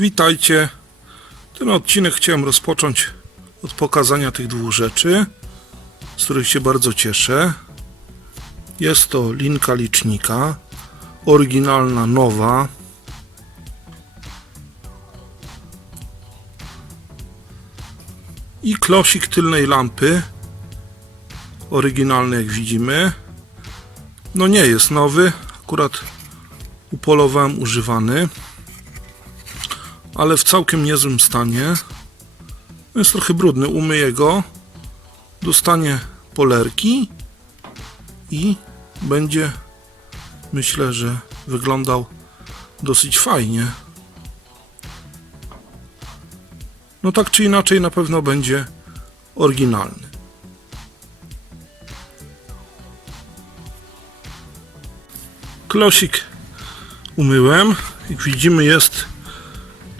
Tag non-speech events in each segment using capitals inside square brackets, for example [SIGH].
Witajcie. Ten odcinek chciałem rozpocząć od pokazania tych dwóch rzeczy, z których się bardzo cieszę. Jest to linka licznika, oryginalna, nowa. I klosik tylnej lampy, oryginalny jak widzimy. No nie jest nowy, akurat upolowałem używany ale w całkiem niezłym stanie. Jest trochę brudny, umyję go, dostanie polerki i będzie, myślę, że wyglądał dosyć fajnie. No tak czy inaczej na pewno będzie oryginalny. Klosik umyłem. Jak widzimy jest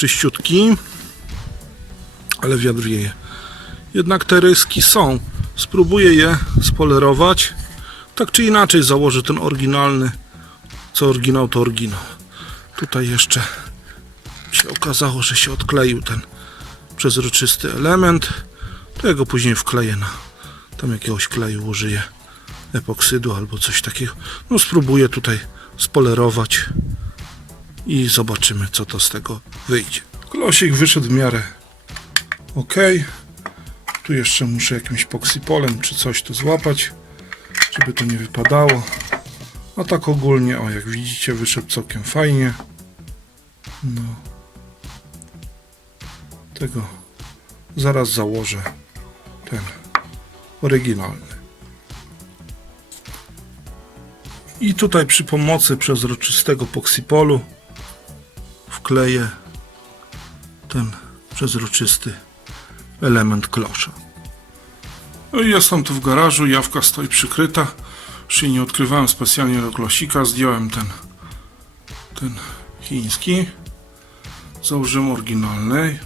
czyściutki, ale wiatr wieje. Jednak te ryski są. Spróbuję je spolerować. Tak czy inaczej założę ten oryginalny. Co oryginał, to oryginał. Tutaj jeszcze się okazało, że się odkleił ten przezroczysty element. To ja go później wkleję na tam jakiegoś kleju użyję epoksydu albo coś takiego. No spróbuję tutaj spolerować i zobaczymy, co to z tego wyjdzie. Klosik wyszedł w miarę ok. Tu jeszcze muszę jakimś poksipolem czy coś tu złapać, żeby to nie wypadało. A tak ogólnie, o jak widzicie, wyszedł całkiem fajnie. No. Tego zaraz założę ten oryginalny. I tutaj przy pomocy przezroczystego poksipolu wkleję ten przezroczysty element klosza. No jestem tu w garażu, jawka stoi przykryta. Już nie odkrywałem specjalnie do klosika, zdjąłem ten, ten chiński. Założyłem oryginalny.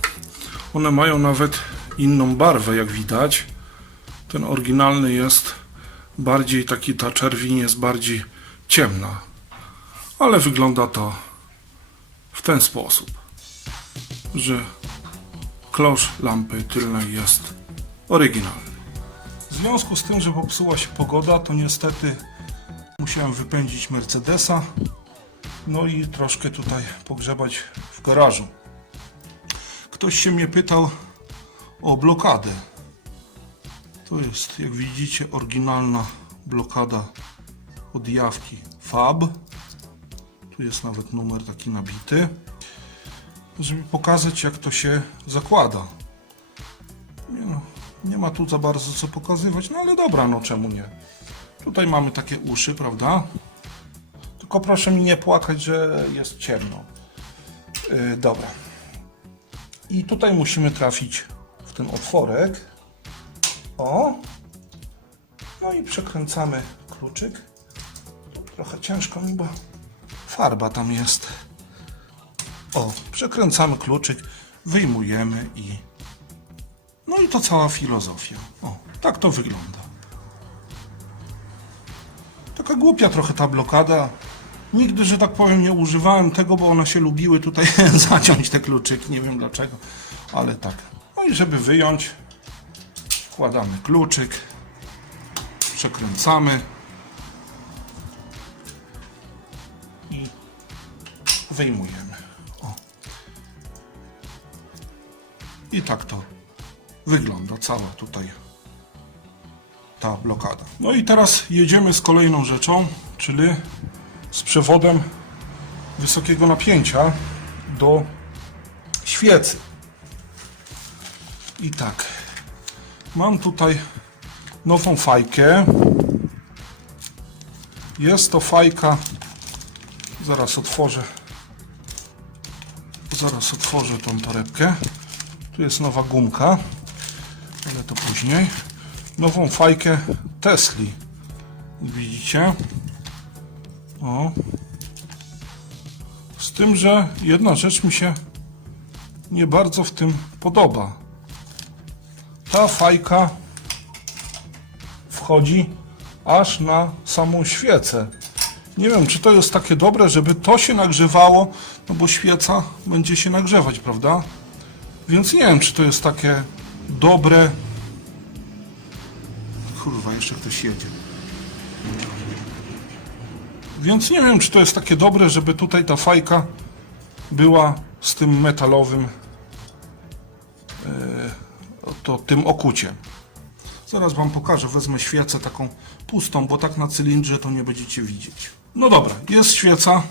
One mają nawet inną barwę, jak widać. Ten oryginalny jest bardziej taki, ta czerwień jest bardziej ciemna. Ale wygląda to w ten sposób, że klosz lampy tylnej jest oryginalny. W związku z tym, że popsuła się pogoda, to niestety musiałem wypędzić Mercedesa, no i troszkę tutaj pogrzebać w garażu. Ktoś się mnie pytał o blokadę. To jest, jak widzicie, oryginalna blokada od jawki FAB. Tu jest nawet numer taki nabity, żeby pokazać jak to się zakłada. Nie, no, nie ma tu za bardzo co pokazywać, no ale dobra, no czemu nie. Tutaj mamy takie uszy, prawda? Tylko proszę mi nie płakać, że jest ciemno. Yy, dobra. I tutaj musimy trafić w ten otworek. O! No i przekręcamy kluczyk. Trochę ciężko mi, bo farba tam jest. O, przekręcamy kluczyk, wyjmujemy i. No i to cała filozofia. O, tak to wygląda. Taka głupia trochę ta blokada. Nigdy, że tak powiem, nie używałem tego, bo one się lubiły tutaj [LAUGHS] zaciąć te kluczyki. Nie wiem dlaczego, ale tak. No i żeby wyjąć, wkładamy kluczyk, przekręcamy. Wyjmujemy. O. I tak to wygląda cała tutaj ta blokada. No i teraz jedziemy z kolejną rzeczą, czyli z przewodem wysokiego napięcia do świecy. I tak, mam tutaj nową fajkę. Jest to fajka Zaraz otworzę. Zaraz otworzę tą torebkę. Tu jest nowa gumka, ale to później. Nową fajkę Tesli. Widzicie? O. Z tym, że jedna rzecz mi się nie bardzo w tym podoba. Ta fajka wchodzi aż na samą świecę. Nie wiem, czy to jest takie dobre, żeby to się nagrzewało, no bo świeca będzie się nagrzewać, prawda? Więc nie wiem, czy to jest takie dobre. Kurwa, jeszcze ktoś jedzie. Więc nie wiem, czy to jest takie dobre, żeby tutaj ta fajka była z tym metalowym, e, to tym okuciem. Zaraz wam pokażę, wezmę świecę taką pustą, bo tak na cylindrze to nie będziecie widzieć. No dobra, jest świeca.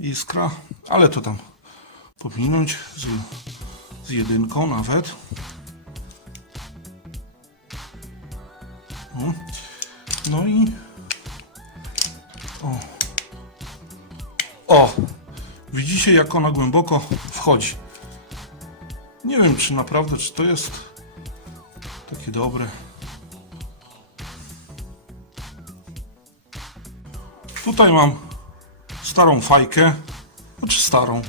Iskra, ale to tam pominąć z, z jedynką nawet. No, no i o. O! Widzicie jak ona głęboko wchodzi. Nie wiem czy naprawdę, czy to jest takie dobre. Tutaj mam starą fajkę, znaczy starą.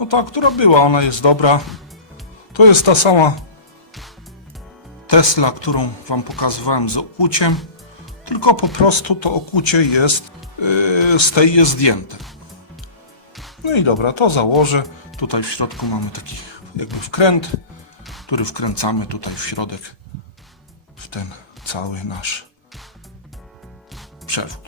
No ta, która była, ona jest dobra. To jest ta sama Tesla, którą wam pokazywałem z okuciem, tylko po prostu to okucie jest yy, z tej jest zdjęte. No i dobra, to założę. Tutaj w środku mamy taki jakby wkręt, który wkręcamy tutaj w środek w ten cały nasz przewód.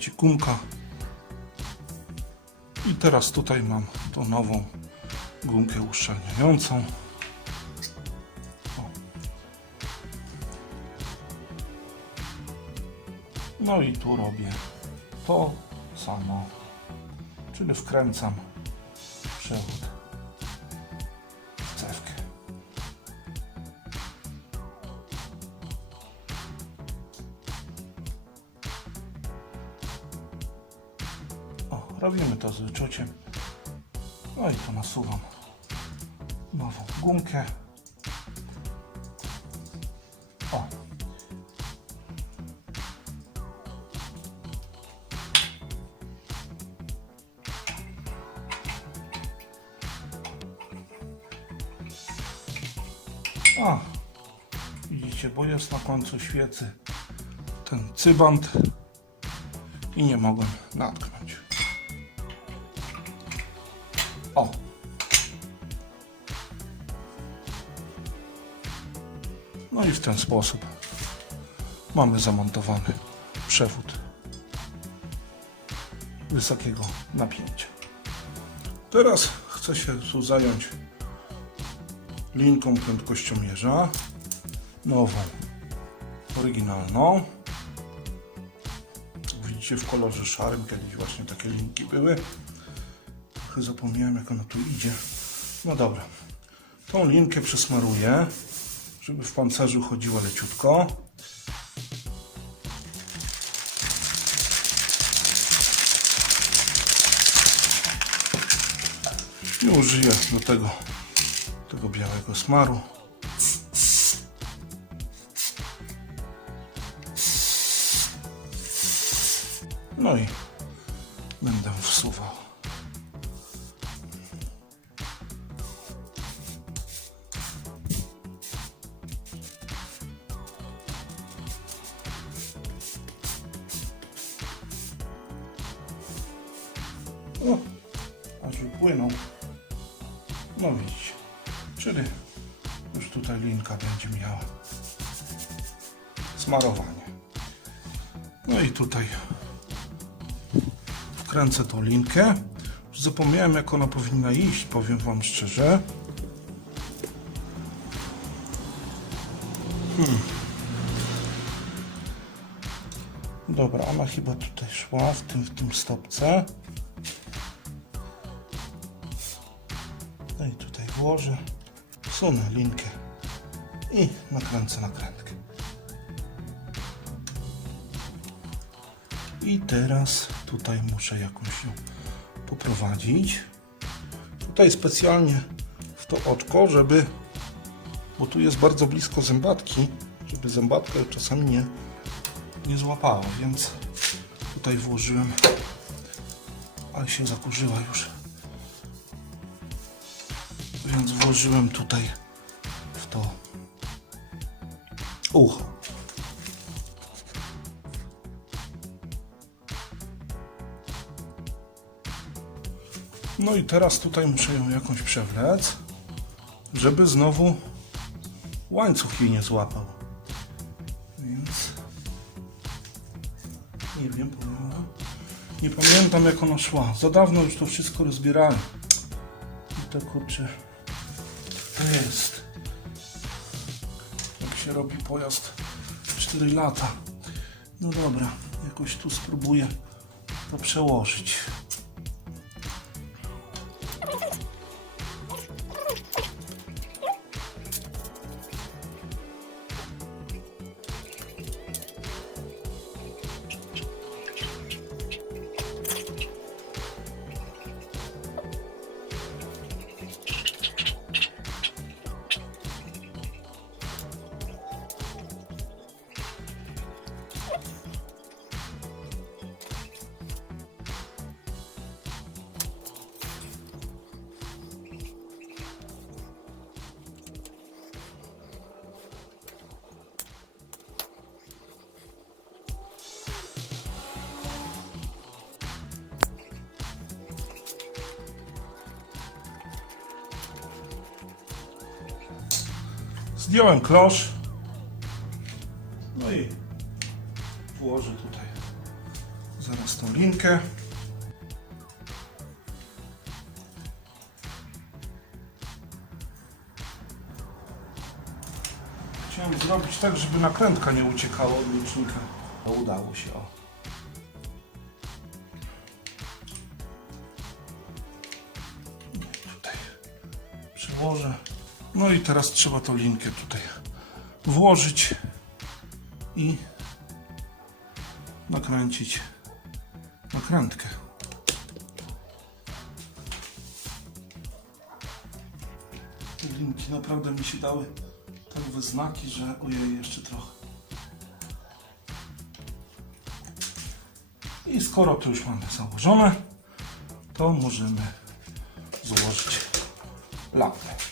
Nachodzi gumka. I teraz tutaj mam tą nową gumkę uszczelniającą. O. No i tu robię to samo. Czyli wkręcam przewód robimy to z wyczuciem. No i to nasuwam nową gumkę. O. A, widzicie, bo jest na końcu świecy ten cybant i nie mogłem natknąć. No i w ten sposób mamy zamontowany przewód wysokiego napięcia. Teraz chcę się tu zająć linką prędkościomierza nową, oryginalną. Widzicie w kolorze szarym kiedyś właśnie takie linki były. Trochę zapomniałem jak ona tu idzie. No dobra. Tą linkę przesmaruję żeby w pancerzu chodziła leciutko i użyję do tego tego białego smaru. No i będę wsuwał. Wkręcę tą linkę. Zapomniałem jak ona powinna iść, powiem Wam szczerze. Hmm. Dobra, ona chyba tutaj szła w tym, w tym stopce. No i tutaj włożę, sunę linkę i nakręcę nakrętkę. I teraz tutaj muszę jakąś ją poprowadzić. Tutaj specjalnie w to oczko, żeby, bo tu jest bardzo blisko zębatki, żeby zębatka czasami nie, nie złapała, więc tutaj włożyłem, ale się zakurzyła już. Więc włożyłem tutaj w to ucho. No i teraz tutaj muszę ją jakąś przewlec, żeby znowu łańcuch jej nie złapał. Więc nie wiem, powiem. Nie pamiętam jak ona szła. Za dawno już to wszystko rozbierałem. I to kurczę. To jest. Jak się robi pojazd 4 lata. No dobra, jakoś tu spróbuję to przełożyć. Thank you. Zdjąłem klosz. No i włożę tutaj zaraz tą linkę. Chciałem zrobić tak, żeby nakrętka nie uciekała od licznika. A udało się, o. Tutaj przyłożę. No i teraz trzeba tą linkę tutaj włożyć i nakręcić nakrętkę. Te linki naprawdę mi się dały tak we znaki, że ojej, jeszcze trochę. I skoro to już mamy założone, to możemy złożyć lampę.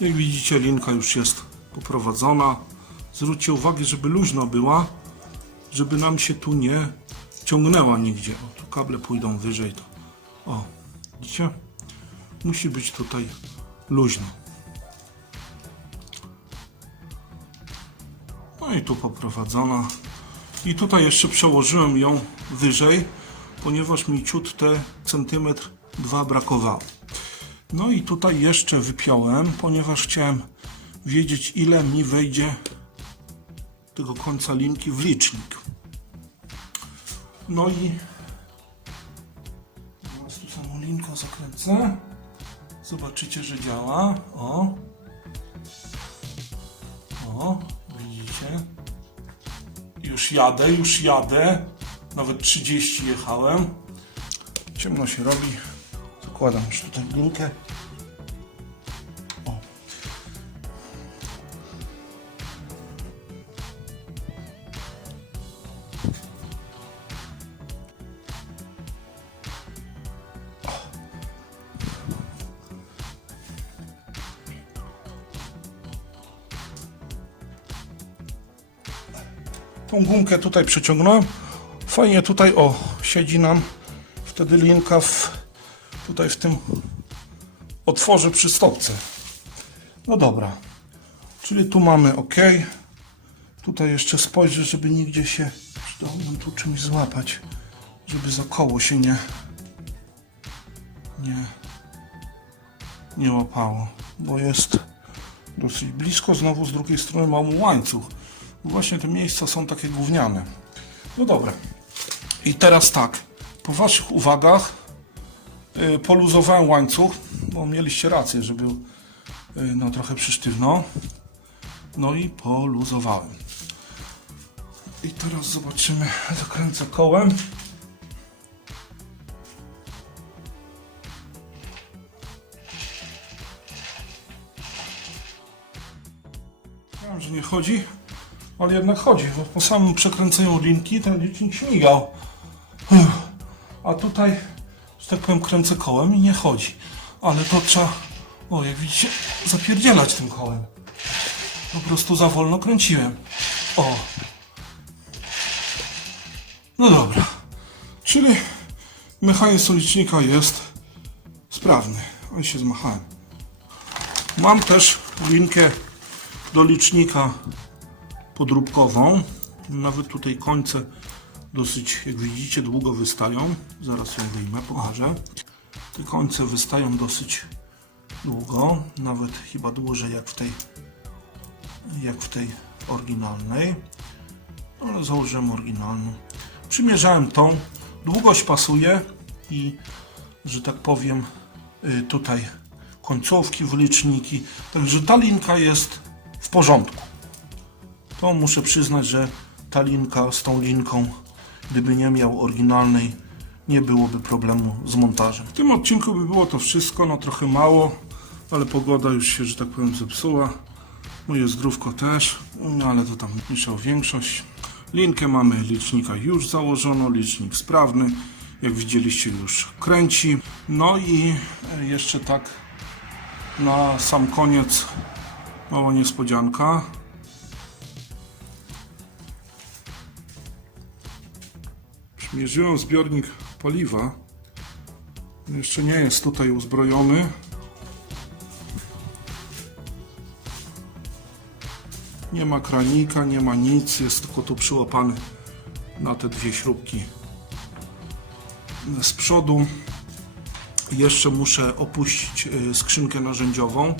Jak widzicie, linka już jest poprowadzona. Zwróćcie uwagę, żeby luźno była, żeby nam się tu nie ciągnęła nigdzie. O, tu kable pójdą wyżej. To. O, widzicie? Musi być tutaj luźno. No i tu poprowadzona. I tutaj jeszcze przełożyłem ją wyżej, ponieważ mi ciut te centymetr dwa brakowało. No i tutaj jeszcze wypiąłem, ponieważ chciałem wiedzieć ile mi wejdzie tego końca linki w licznik. No i teraz tu samą linkę zakręcę. Zobaczycie, że działa. O. O, widzicie? Już jadę, już jadę. Nawet 30 jechałem. Ciemno się robi. Zakładam już tutaj linkę. O. Tą gumkę tutaj przeciągnąłem. Fajnie tutaj, o, siedzi nam wtedy linka w, tutaj w tym otworze przy stopce. No dobra. Czyli tu mamy OK. Tutaj jeszcze spojrzę, żeby nigdzie się przydałoby tu czymś złapać, żeby za koło się nie nie nie łapało, bo jest dosyć blisko. Znowu z drugiej strony mamy łańcuch. Właśnie te miejsca są takie gówniane. No dobra. I teraz tak, po Waszych uwagach poluzowałem łańcuch, bo mieliście rację, że był y, no, trochę przysztywno. No i poluzowałem. I teraz zobaczymy, zakręcę kołem. Wiem, że nie chodzi, ale jednak chodzi, bo po samym przekręceniu linki ten licznik śmigał. A tutaj, że tak powiem, kręcę kołem i nie chodzi. Ale to trzeba, o jak widzicie, zapierdzielać tym kołem. Po prostu za wolno kręciłem. O. No dobra. Czyli mechanizm licznika jest sprawny. On się zmachałem. Mam też linkę do licznika podróbkową. Nawet tutaj końce dosyć, jak widzicie, długo wystają. Zaraz ją wyjmę, pokażę. Te końce wystają dosyć długo, nawet chyba dłużej jak w tej, jak w tej oryginalnej. Ale założyłem oryginalną. Przymierzałem tą. Długość pasuje i, że tak powiem, y, tutaj końcówki, wyliczniki. Także ta linka jest w porządku. To muszę przyznać, że ta linka z tą linką, gdyby nie miał oryginalnej, nie byłoby problemu z montażem. W tym odcinku by było to wszystko, no trochę mało, ale pogoda już się, że tak powiem, zepsuła. Moje zdrówko też, no ale to tam mniejsza większość. Linkę mamy licznika już założono, licznik sprawny. Jak widzieliście już kręci. No i jeszcze tak na sam koniec mała niespodzianka. Przymierzyłem zbiornik paliwa. Jeszcze nie jest tutaj uzbrojony. Nie ma kranika, nie ma nic, jest tylko tu przyłapany na te dwie śrubki z przodu. Jeszcze muszę opuścić y, skrzynkę narzędziową,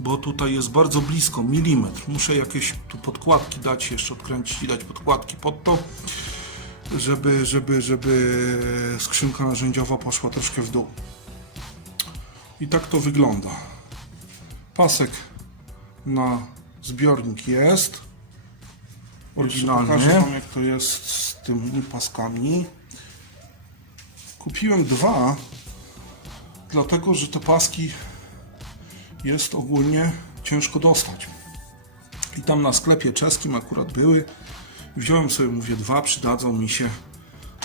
bo tutaj jest bardzo blisko, milimetr. Muszę jakieś tu podkładki dać, jeszcze odkręcić i dać podkładki pod to, żeby, żeby, żeby skrzynka narzędziowa poszła troszkę w dół. I tak to wygląda. Pasek na zbiornik jest. Oryginalny. Pokażę wam jak to jest z tymi paskami. Kupiłem dwa, dlatego że te paski jest ogólnie ciężko dostać. I tam na sklepie czeskim akurat były. Wziąłem sobie, mówię, dwa, przydadzą mi się,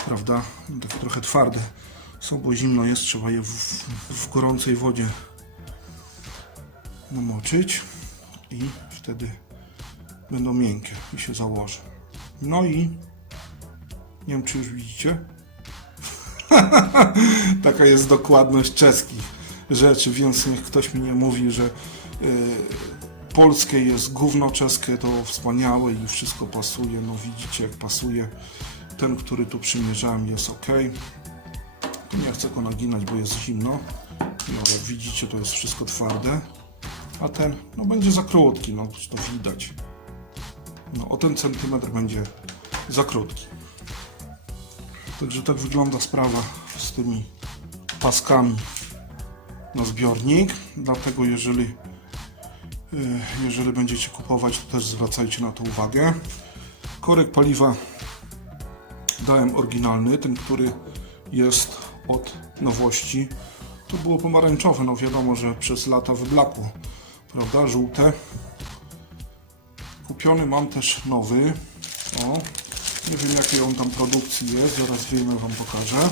prawda? Takie trochę twarde są, bo zimno jest, trzeba je w, w gorącej wodzie namoczyć i wtedy będą miękkie i się założy. No i nie wiem, czy już widzicie. [LAUGHS] Taka jest dokładność czeskich rzeczy, więc niech ktoś mi nie mówi, że y, polskie jest gówno, czeskie to wspaniałe i wszystko pasuje. No widzicie jak pasuje. Ten, który tu przymierzałem jest ok. Tu nie chcę go naginać, bo jest zimno. No, jak widzicie to jest wszystko twarde. A ten, no będzie za krótki, no to widać. No o ten centymetr będzie za krótki. Także tak wygląda sprawa z tymi paskami na zbiornik. Dlatego jeżeli, jeżeli będziecie kupować, to też zwracajcie na to uwagę. Korek paliwa dałem oryginalny, ten który jest od nowości. To było pomarańczowe, no wiadomo, że przez lata wyblakło, prawda, żółte. Kupiony mam też nowy. O, nie wiem jakiej on tam produkcji jest, zaraz wyjmę wam pokażę.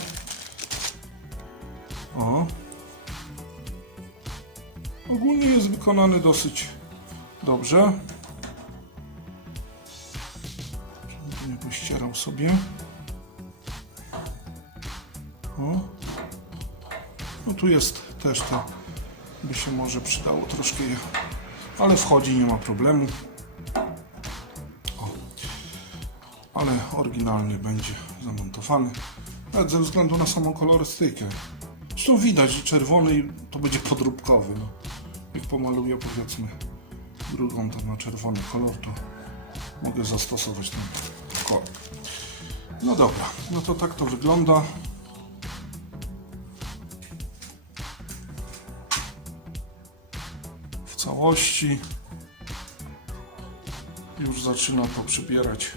O. Ogólnie jest wykonany dosyć dobrze. Nie pościerał sobie. O. No tu jest też to, by się może przydało troszkę ale wchodzi, nie ma problemu. ale oryginalnie będzie zamontowany. Nawet ze względu na samą kolorystykę. Zresztą widać, że czerwony to będzie podróbkowy. No. Jak pomaluję powiedzmy drugą tam na czerwony kolor, to mogę zastosować ten kolor. No dobra, no to tak to wygląda. W całości już zaczyna to przybierać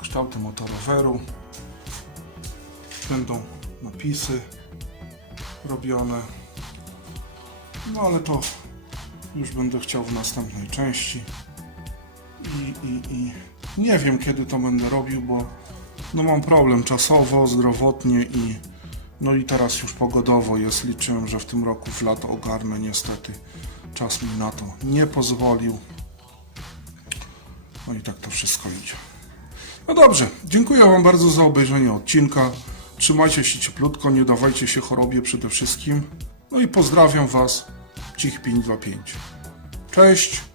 kształty motoroweru. Będą napisy robione. No ale to już będę chciał w następnej części. I, i, i nie wiem kiedy to będę robił, bo no mam problem czasowo, zdrowotnie i no i teraz już pogodowo jest. Liczyłem, że w tym roku w lato ogarnę. Niestety czas mi na to nie pozwolił. No i tak to wszystko idzie. No dobrze, dziękuję Wam bardzo za obejrzenie odcinka. Trzymajcie się cieplutko, nie dawajcie się chorobie przede wszystkim. No i pozdrawiam Was, Cich 525. Cześć!